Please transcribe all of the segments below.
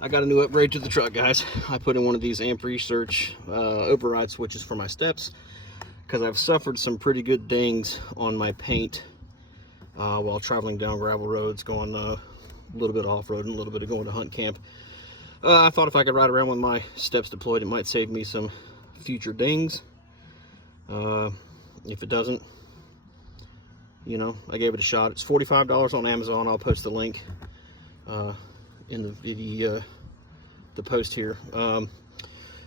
I got a new upgrade to the truck, guys. I put in one of these amp research override switches for my steps because I've suffered some pretty good dings on my paint while traveling down gravel roads, going a little bit off-road and a little bit of going to hunt camp. I thought if I could ride around with my steps deployed, it might save me some future dings. If it doesn't, you know, I gave it a shot. It's $45 on Amazon. I'll post the link in the post here.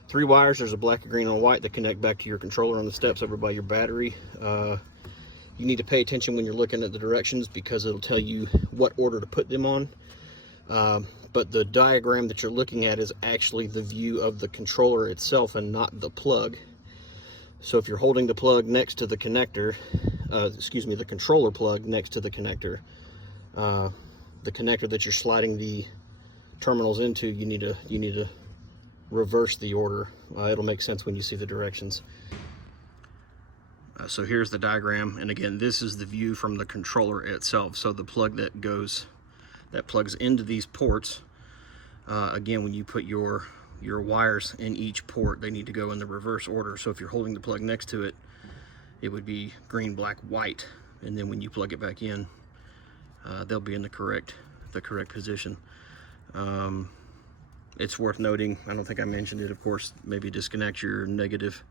3 wires. There's a black, a green, and a white that connect back to your controller on the steps over by your battery. You need to pay attention when you're looking at the directions because it'll tell you what order to put them on. But the diagram that you're looking at is actually the view of the controller itself and not the plug. So if you're holding the plug next to the connector, excuse me, the controller plug next to the connector that you're sliding the terminals into, you need to reverse the order. It'll make sense when you see the directions. So here's the diagram, and again, this is the view from the controller itself. So the plug that plugs into these ports, again, when you put your wires in each port, they need to go in the reverse order. So if you're holding the plug next to it, it would be green, black, white, and then when you plug it back in, they'll be in the correct position. It's worth noting, I don't think I mentioned it, of course, maybe disconnect your negative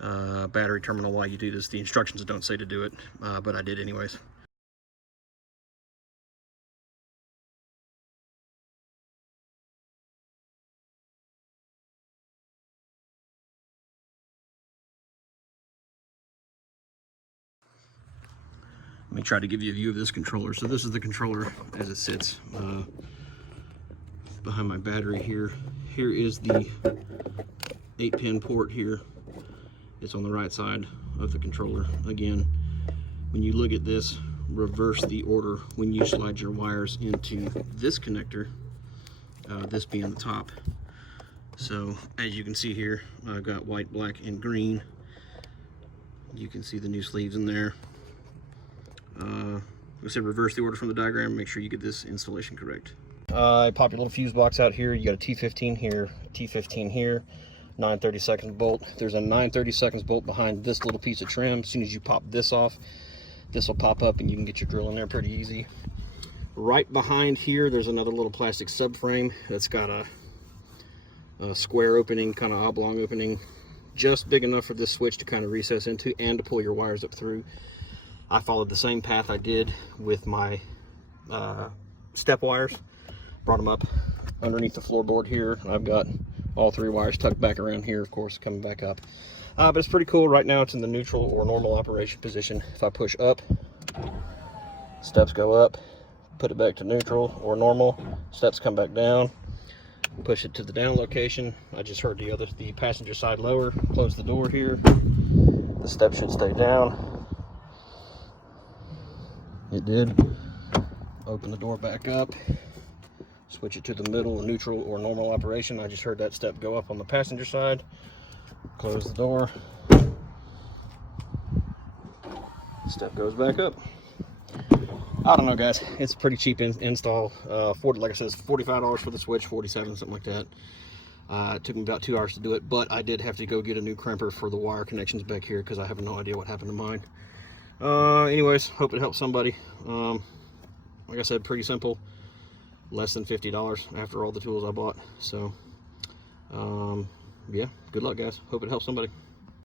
battery terminal while you do this. The instructions don't say to do it, but I did anyways. Let me try to give you a view of this controller. So this is the controller as it sits behind my battery here. Here is the 8-pin port here. It's on the right side of the controller. Again, when you look at this, reverse the order when you slide your wires into this connector, this being the top. So as you can see here, I've got white, black, and green. You can see the new sleeves in there. I said reverse the order from the diagram. Make sure you get this installation correct. I pop your little fuse box out here. You got a T15 here, a T15 here, 9/32 bolt. There's a 9/32 bolt behind this little piece of trim. As soon as you pop this off, this will pop up and you can get your drill in there pretty easy. Right behind here, there's another little plastic subframe that's got a square opening, kind of oblong opening, just big enough for this switch to kind of recess into and to pull your wires up through. I followed the same path I did with my step wires. Brought them up underneath the floorboard here. I've got all 3 wires tucked back around here, of course, coming back up. But it's pretty cool. Right now it's in the neutral or normal operation position. If I push up, steps go up, put it back to neutral or normal, steps come back down, push it to the down location. I just heard the passenger side lower, close the door here. The step should stay down. It did. Open the door back up, switch it to the middle, neutral, or normal operation. I just heard that step go up on the passenger side. Close the door. Step goes back up. I don't know, guys. It's a pretty cheap install. Like I said, it's $45 for the switch, $47, something like that. It took me about 2 hours to do it, but I did have to go get a new crimper for the wire connections back here because I have no idea what happened to mine. Anyways, hope it helps somebody. Like I said, pretty simple, less than $50 after all the tools I bought. So yeah, good luck, guys. Hope it helps somebody.